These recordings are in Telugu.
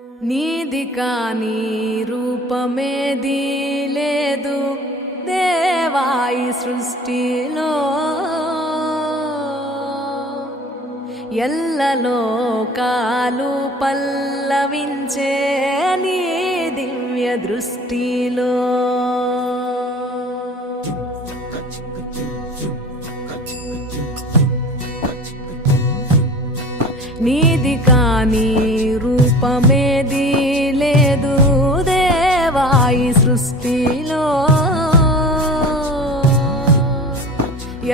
నీది కాని రూపమేది లేదు దేవాయి సృష్టిలో, ఎల్లలోకాలు పల్లవించే నీ దివ్య దృష్టిలో. నీది కాని రూపమేది లేదు దేవాయి సృష్టిలో,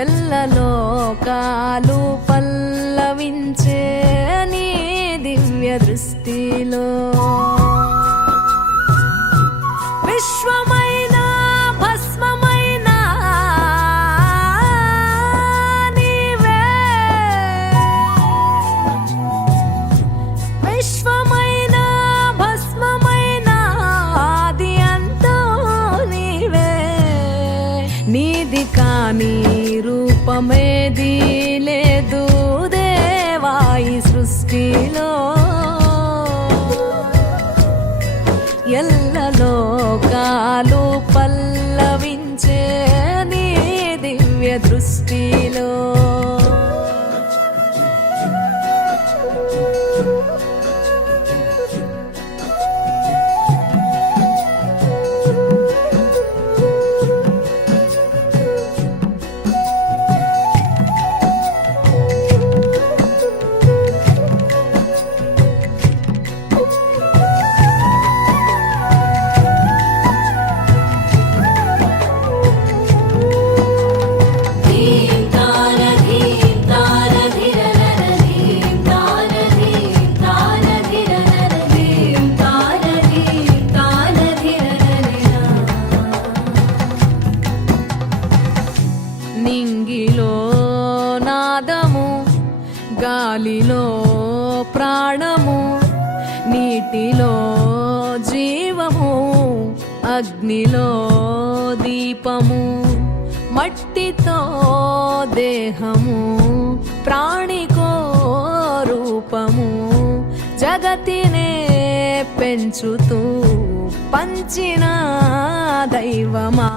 ఎల్లలోకాలు పల్లవించే నీ దివ్య దృష్టిలో. విశ్వమైన భస్మమైన నీవే, విశ్వమైన భస్మమైన ఆది అంతం నీవే. నీది కాని రూపమేది లేదు దేవాయి సృష్టిలో, ఎల్లలోకాలు పల్లవించే నీ దివ్య దృష్టిలో. నింగిలో నాదము, గాలిలో ప్రాణము, నీటిలో జీవము, అగ్నిలో దీపము, మట్టితో దేహము, ప్రాణికో రూపము, జగతినే పెంచుతూ పంచిన దైవమా.